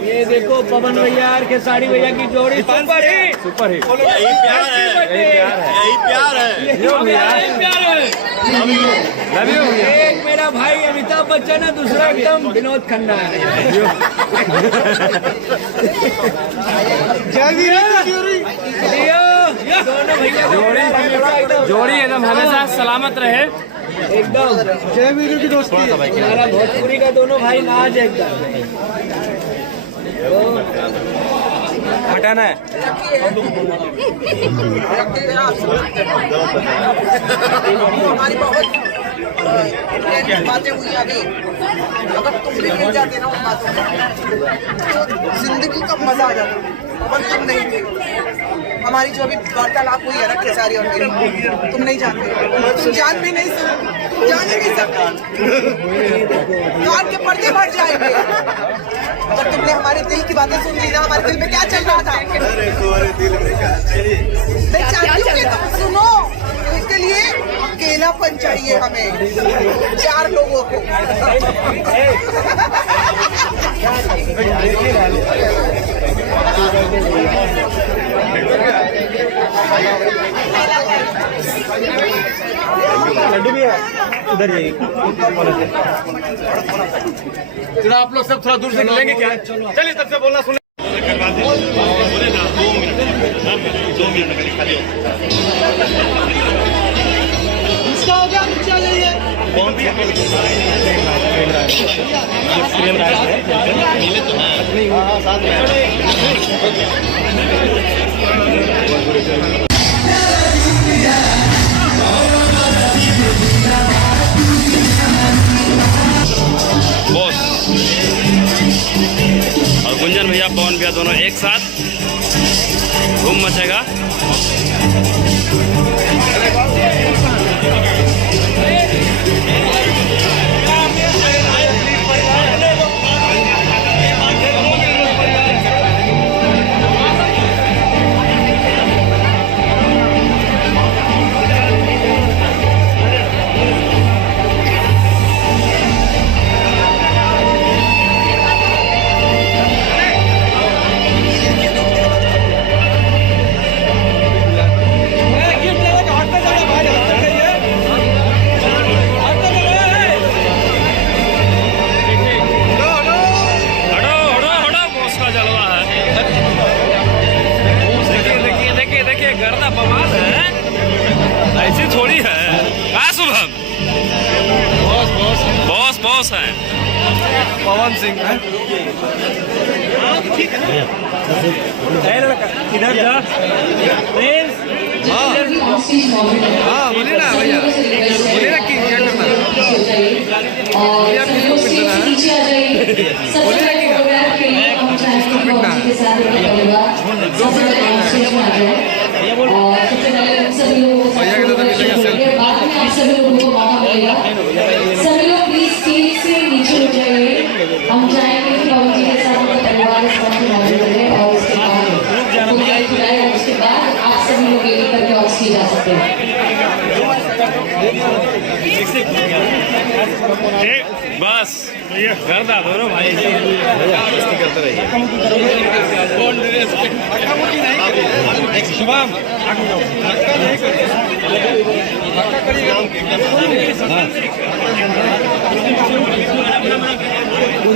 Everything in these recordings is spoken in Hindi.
ये देखो पवन भैया और खेसारी भैया की जोड़ी सुपर हिट। Super hit. यही प्यार है, यही प्यार है, यही प्यार है। एक मेरा भाई अमिताभ बच्चन है, दूसरा एकदम विनोद खन्ना है। दोनों भैया जोड़ी एकदम हमेशा सलामत रहे। एकदम जय वीरू की दोस्ती। हमारा भोजपुरी का दोनों भाई नाज एकदम हटाना है। हमारी बहुत बातें हुई अभी, अगर तुम भी मिल जाते ना उन बातों में तो जिंदगी का मजा आ जाता। पर तुम नहीं थे। हमारी जो अभी वार्तालाप हुई है ना खेसारी और मेरी, तुम नहीं जानते, तुम जान भी नहीं सकते, तुम जान ही नहीं सकते। कान के पर्दे फट जाएंगे अगर तुमने हमारे दिल की बातें सुन ली ना। हमारे दिल में क्या चल रहा था, मैं चाहती हूँ कि तुम सुनो। इसके लिए अकेलापन चाहिए हमें, 4 लोगों को। लड्डू भी है उधर जाइए। चलो आप लोग सब थोड़ा दूर से लेंगे क्या? चलिए तब से बोलना सुने। बोले ना 2 मिनट खाली खाली इसका हो गया, नीचे आ जाइए। कौन भी मिले तो हाँ साथ में। बॉस और गुंजन भैया पवन भैया दोनों एक साथ धूम मचेगा। गर्दा बवाल है, ऐसी थोड़ी है। कहाँ शुभम बॉस है पवन सिंह है। इधर जा। हाँ बोलिए ना भैया, बोलिए ना कि क्या करना है। भैया किसको पिटना है, बोलिए ना कि किसको पिटना है। 2 मिनट भैया के साथ मिलेगा सेल्फी। बाद में आप सभी लोगों को मौका मिलेगा। सभी लोग प्लीज स्टेज से नीचे हो जाइए। हम चाहेंगे कि बाबू जी के साथ उनका परिवार इस मंच में मौजूद रहे और उसके बाद उसके बाद आप सभी लोग एक करके ऑफ की जा सकते हैं। बस गर्दा दोनों भाई करते रहिए। शुभम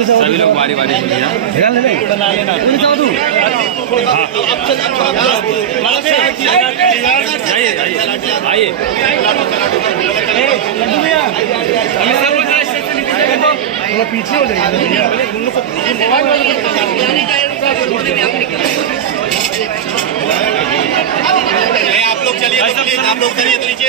सभी लोग बारी बारी से आइए थोड़ा पीछे हो जाइए। आप लोग चलिए, आप लोग चलिए तो नीचे।